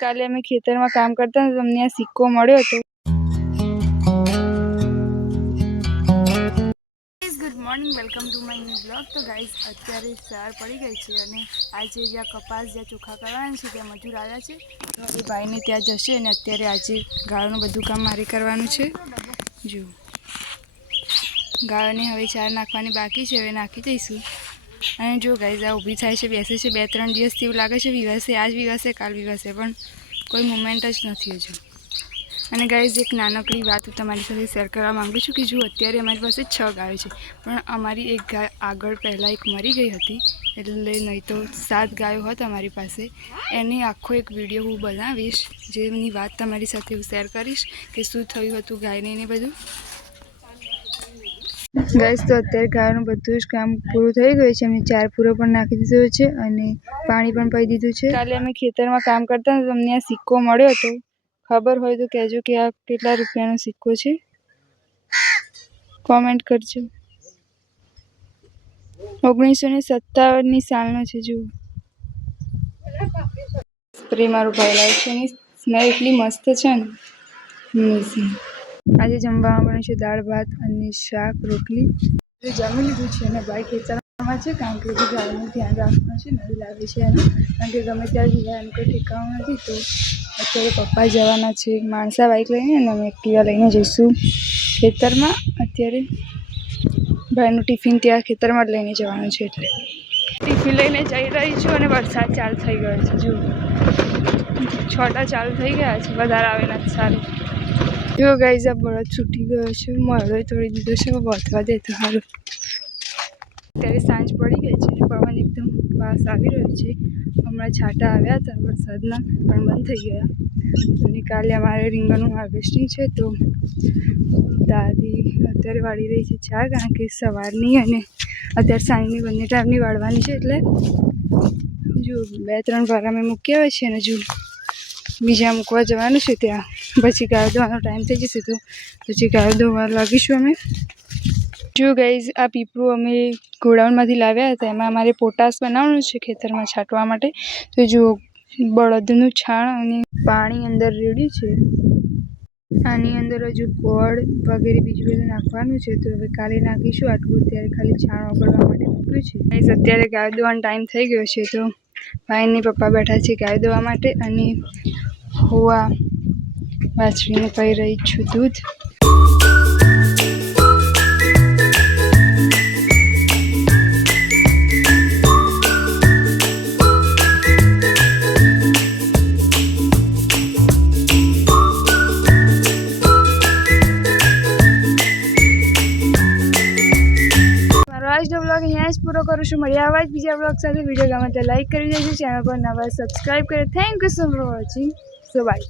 કાલે અમે ખેતરમાં કામ કરતા હતા, તમને આ સિક્કો મળ્યો હતો. Good morning, welcome to my new blog. તો ગાઈઝ અત્યારે 4 પડી ગઈ છે અને આજે જ્યાં કપાસ જ્યાં ચોખ્ખા કરવાના છે ત્યાં મજૂર આવ્યા છે. તો એ ભાઈને ત્યાં જશે અને અત્યારે આજે ગાયોનું બધું કામ મારે કરવાનું છે. જો ગાયોને હવે ચાર નાખવાની બાકી છે, હવે નાખી દઈશું. અને જો ગાઈઝ આ ઊભી થાય છે, બેસે છે. 2-3 દિવસથી એવું લાગે છે વિવાસે, આજ વિવાસે કાલ વિવાસે, પણ કોઈ મુમેન્ટ જ નથી હજુ. અને ગાઈઝ એક નાનકડી વાત હું તમારી સાથે શેર કરવા માગું છું કે જો અત્યારે અમારી પાસે 6 ગાયો છે, પણ અમારી એક ગાય આગળ પહેલાં એક મરી ગઈ હતી, એટલે નહીં તો 7 ગાયો હોત અમારી પાસે. એની આખો એક વિડીયો હું બનાવીશ, જેની વાત તમારી સાથે હું શેર કરીશ કે શું થયું હતું ગાયને ને બધું. ગાઈઝ તો અત્યારે ગાયોનું બધું જ કામ પૂરું થઈ ગયું છે. અમે ચાર પૂરો પણ નાખી દીધો છે અને પાણી પણ પાઈ દીધું છે. કાલે અમે ખેતરમાં કામ કરતા હતા, તમને આ સિક્કો મળ્યો હતો. ખબર હોય તો કહેજો કે આ કેટલા રૂપિયાનો સિક્કો છે, કોમેન્ટ કરજો. 1957ની સાલનો છે. જુઓ સ્પ્રે મારું ભાઈ લાવ્યો છે, એની સ્મેલ એટલી મસ્ત છે ને. આજે જમવામાં બન્યું છે દાળ ભાત અને શાક રોટલી. જમી લીધું છે અને ભાઈ ખેતરમાં છે, કારણ કે ગાયનું ધ્યાન રાખવાનું છે. નવી લાવી છે એનું, કારણ કે ગમે ત્યાં જગ્યાએ એમ કોઈ ઠેકાણું નથી. તો અત્યારે પપ્પા જવાના છે માણસા બાઈક લઈને, અને અમે એક્ટિવા લઈને જઈશું ખેતરમાં. અત્યારે ભાઈનું ટિફિન ત્યાં ખેતરમાં જ લઈને જવાનું છે, એટલે ટિફિન લઈને જઈ રહી છું. અને વરસાદ ચાલુ થઈ ગયો છે. જુઓ છોટા ચાલુ થઈ ગયા છે, વધારે આવેલા સારું. જો ગાઈઝ આ બળદ છૂટી ગયો છે, મળો તોડી દીધો છે, વધવા દે તો સારું. અત્યારે સાંજ પડી ગઈ છે, પવન એકદમ પાસ આવી રહ્યો છે. હમણાં છાંટા આવ્યા હતા વરસાદના, પણ બંધ થઈ ગયા. અને કાલે અમારે રીંગણનું હાર્વેસ્ટિંગ છે, તો દાદી અત્યારે વાળી રહી છે ચા, કારણ કે સવારની અને અત્યારે સાંજની બંને ટાઈમની વાળવાની છે. એટલે જો 2-3 ભારા મેં મૂક્યા હોય છે, અને જો બીજા મૂકવા જવાનું છે ત્યાં. પછી ગાયો ધોવાનો ટાઈમ થઈ જશે, તો પછી ગાયો ધોવા લાગીશું અમે. જો ગાઈઝ આ પીપળું અમે ગોડાઉનમાંથી લાવ્યા હતા, એમાં અમારે પોટાશ બનાવવાનું છે ખેતરમાં છાંટવા માટે. તો જો બળદનું છાણ અને પાણી અંદર રેડ્યું છે. આની અંદર હજુ ગોળ વગેરે બીજું બધું નાખવાનું છે, તો હવે કાલે નાખીશું. આટલું અત્યારે ખાલી છાણ ઓગળવા માટે મૂક્યું છે. ગાઈઝ અત્યારે ગાય દોવાનો ટાઈમ થઈ ગયો છે, તો ભાઈને પપ્પા બેઠા છે ગાય દોવા માટે. અને હું આ વાછડીને પી રહી છું દૂધ. આજનો બ્લોગ અહીંયા જ પૂરો કરું છું. મળ્યા આવા જ બીજા બ્લોગ સાથે. વિડીયો ગમે તો લાઈક કરી દેજો, ચેનલ પર નવા સબસ્ક્રાઈબ કરે. Thank you so much for watching. So by.